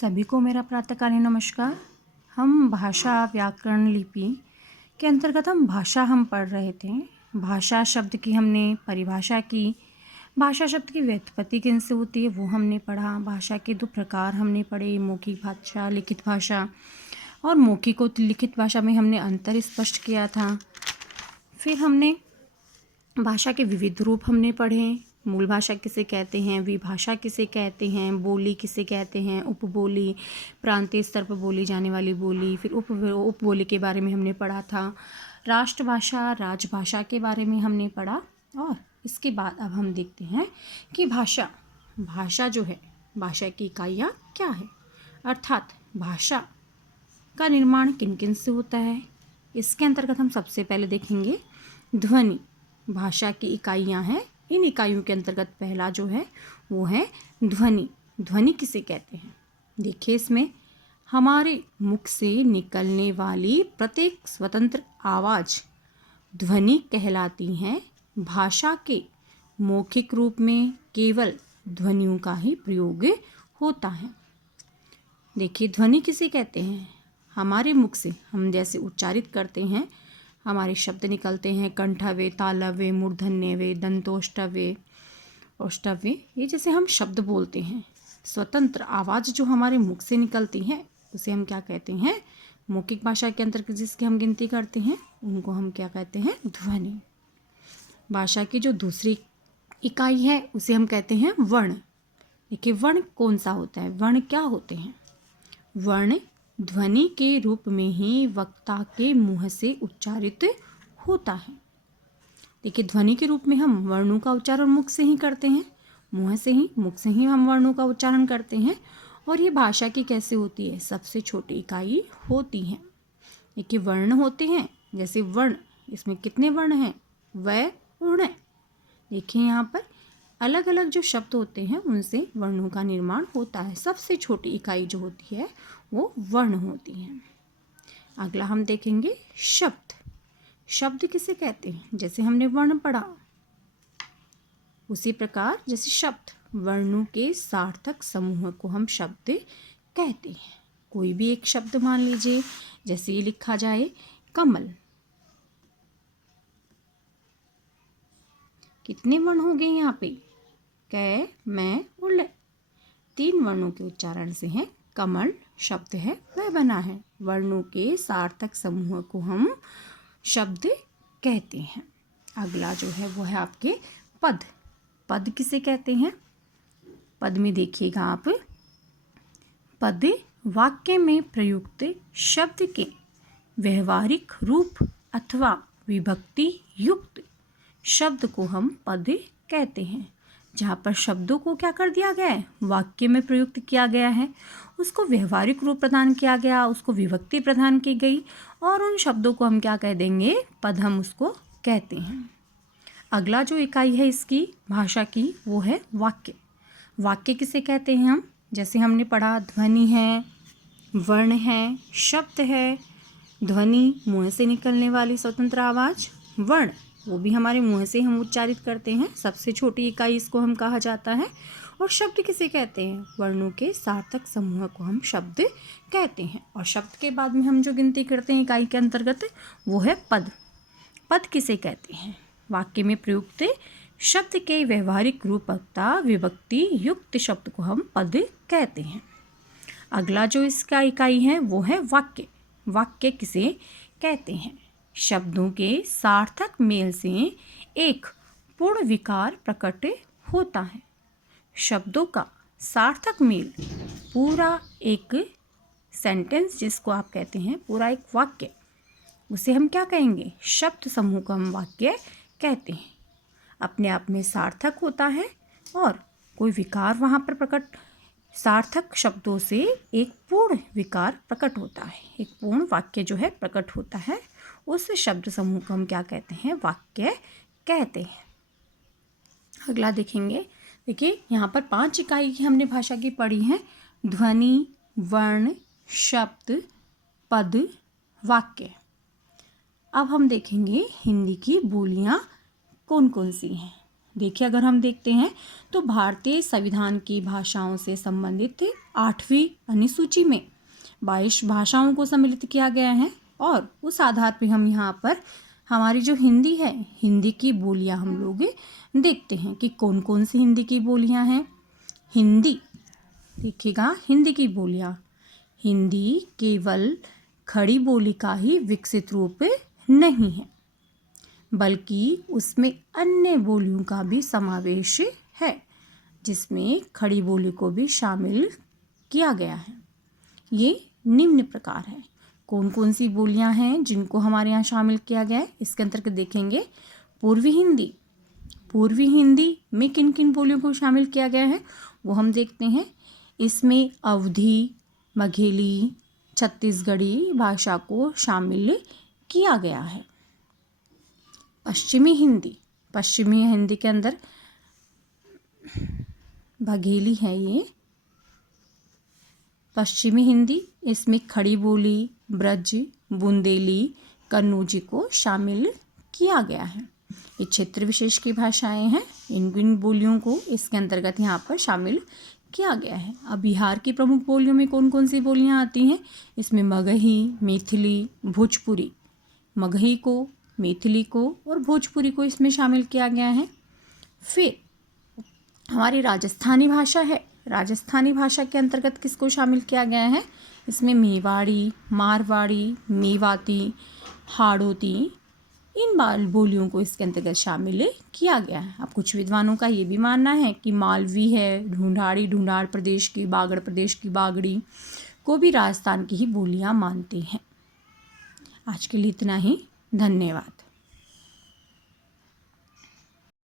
सभी को मेरा प्रातःकालीन नमस्कार। हम भाषा व्याकरण लिपि के अंतर्गत हम पढ़ रहे थे। भाषा शब्द की हमने परिभाषा की। भाषा शब्द की व्युत्पत्ति किनसे होती है वो हमने पढ़ा। भाषा के दो प्रकार हमने पढ़े, मौखिक भाषा, लिखित भाषा। और मौखिक और लिखित भाषा में हमने अंतर स्पष्ट किया था। फिर हमने भाषा के विविध रूप हमने पढ़े। मूल भाषा किसे कहते हैं, विभाषा किसे कहते हैं, बोली किसे कहते हैं, उपबोली, प्रांतीय स्तर पर बोली जाने वाली बोली। फिर उपबोली के बारे में हमने पढ़ा था। राष्ट्रभाषा, राजभाषा के बारे में हमने पढ़ा। और इसके बाद अब हम देखते हैं कि भाषा जो है, भाषा की इकाइयाँ क्या है, अर्थात भाषा का निर्माण किन किन से होता है। इसके अंतर्गत हम सबसे पहले देखेंगे ध्वनि। भाषा की इकाइयाँ हैं। इन इकाइयों के अंतर्गत पहला जो है वो है ध्वनि। ध्वनि किसे कहते हैं? देखिए, इसमें हमारे मुख से निकलने वाली प्रत्येक स्वतंत्र आवाज़ ध्वनि कहलाती हैं। भाषा के मौखिक रूप में केवल ध्वनियों का ही प्रयोग होता है। देखिए, ध्वनि किसे कहते हैं? हमारे मुख से हम जैसे उच्चारित करते हैं, हमारे शब्द निकलते हैं, कंठव्य, तालव्य, मूर्धन्यव्य, दंतोष्टव्य, औष्टव्य, ये जैसे हम शब्द बोलते हैं, स्वतंत्र आवाज़ जो हमारे मुख से निकलती है उसे हम क्या कहते हैं? मौखिक भाषा के अंतर्गत जिसकी हम गिनती करते हैं उनको हम क्या कहते हैं? ध्वनि। भाषा की जो दूसरी इकाई है उसे हम कहते हैं वर्ण। देखिए, वर्ण कौन सा होता है? वर्ण क्या होते हैं? वर्ण ध्वनि के रूप में ही वक्ता के मुंह से उच्चारित होता है। देखिए, ध्वनि के रूप में हम वर्णों का उच्चारण मुख से ही करते हैं, मुंह से ही, मुख से ही हम वर्णों का उच्चारण करते हैं। और ये भाषा की कैसे होती है? सबसे छोटी इकाई होती है। देखिए, वर्ण होते हैं, जैसे वर्ण, इसमें कितने वर्ण हैं? व, उण। देखिए, यहाँ पर अलग अलग जो शब्द होते हैं उनसे वर्णों का निर्माण होता है। सबसे छोटी इकाई जो होती है वो वर्ण होती हैं। अगला हम देखेंगे शब्द। शब्द किसे कहते हैं? जैसे हमने वर्ण पढ़ा उसी प्रकार जैसे शब्द, वर्णों के सार्थक समूह को हम शब्द कहते हैं। कोई भी एक शब्द मान लीजिए, जैसे ये लिखा जाए कमल। कितने वर्ण हो गए यहाँ पे? क, मैं और ल। 3 वर्णों के उच्चारण से है कमल शब्द है वह बना है। वर्णों के सार्थक समूह को हम शब्द कहते हैं। अगला जो है वो है आपके पद। पद किसे कहते हैं? पद में देखिएगा आप, पद वाक्य में प्रयुक्त शब्द के व्यवहारिक रूप अथवा विभक्ति युक्त शब्द को हम पद कहते हैं। जहाँ पर शब्दों को क्या कर दिया गया है? वाक्य में प्रयुक्त किया गया है, उसको व्यवहारिक रूप प्रदान किया गया, उसको विभक्ति प्रदान की गई और उन शब्दों को हम क्या कह देंगे? पद हम उसको कहते हैं। अगला जो इकाई है इसकी भाषा की वो है वाक्य। वाक्य किसे कहते हैं हम? जैसे हमने पढ़ा ध्वनि है, वर्ण है, शब्द है। ध्वनि मुँह से निकलने वाली स्वतंत्र आवाज़, वर्ण वो भी हमारे मुंह से हम उच्चारित करते हैं, सबसे छोटी इकाई इसको हम कहा जाता है। और शब्द किसे कहते हैं? वर्णों के सार्थक समूह को हम शब्द कहते हैं। और शब्द के बाद में हम जो गिनती करते हैं इकाई के अंतर्गत वो है पद। पद किसे कहते हैं? वाक्य में प्रयुक्त शब्द के व्यवहारिक रूपकता विभक्ति युक्त शब्द को हम पद कहते हैं। अगला जो इसका इकाई है वो है वाक्य। वाक्य किसे कहते हैं? शब्दों के सार्थक मेल से एक पूर्ण विकार प्रकट होता है। शब्दों का सार्थक मेल, पूरा एक सेंटेंस जिसको आप कहते हैं, पूरा एक वाक्य, उसे हम क्या कहेंगे? शब्द समूह को हम वाक्य कहते हैं। अपने आप में सार्थक होता है और कोई विकार वहाँ पर प्रकट, सार्थक शब्दों से एक पूर्ण विकार प्रकट होता है, एक पूर्ण वाक्य जो है प्रकट होता है। उस शब्द समूह को हम क्या कहते हैं? वाक्य कहते हैं। अगला देखेंगे। देखिए, यहाँ पर 5 इकाई की हमने भाषा की पढ़ी है: ध्वनि, वर्ण, शब्द, पद, वाक्य। अब हम देखेंगे हिंदी की बोलियाँ कौन कौन सी हैं। देखिए, अगर हम देखते हैं तो भारतीय संविधान की भाषाओं से संबंधित 8वीं अनुसूची में 22 भाषाओं को सम्मिलित किया गया है और उस आधार पे हम यहाँ पर हमारी जो हिंदी है, हिंदी की बोलियाँ हम लोग देखते हैं कि कौन कौन सी हिंदी की बोलियाँ हैं। हिंदी, देखिएगा, हिंदी की बोलियाँ, हिंदी केवल खड़ी बोली का ही विकसित रूप नहीं है, बल्कि उसमें अन्य बोलियों का भी समावेश है, जिसमें खड़ी बोली को भी शामिल किया गया है। ये निम्न प्रकार है। कौन कौन सी बोलियां हैं जिनको हमारे यहाँ शामिल किया गया है, इसके अंतर्गत देखेंगे। पूर्वी हिंदी, पूर्वी हिंदी में किन किन बोलियों को शामिल किया गया है वो हम देखते हैं। इसमें अवधी, मघेली, छत्तीसगढ़ी भाषा को शामिल किया गया है। पश्चिमी हिंदी, पश्चिमी हिंदी के अंदर बघेली है ये पश्चिमी हिंदी, इसमें खड़ी बोली, ब्रज, बुंदेली, कन्नौजी को शामिल किया गया है। ये क्षेत्र विशेष की भाषाएं हैं, इन बोलियों को इसके अंतर्गत यहाँ पर शामिल किया गया है। अब बिहार की प्रमुख बोलियों में कौन कौन सी बोलियाँ आती हैं, इसमें मगही, मैथिली, भोजपुरी, मगही को, मैथिली को और भोजपुरी को इसमें शामिल किया गया है। फिर हमारी राजस्थानी भाषा है, राजस्थानी भाषा के अंतर्गत किसको शामिल किया गया है, इसमें मेवाड़ी, मारवाड़ी, मेवाती, हाड़ौती, इन बोलियों को इसके अंतर्गत शामिल किया गया है। अब कुछ विद्वानों का ये भी मानना है कि मालवी है, ढूंढाड़ी, ढूंढाड़ प्रदेश की, बागड़ प्रदेश की बागड़ी को भी राजस्थान की ही बोलियां मानते हैं। आज के लिए इतना ही, धन्यवाद।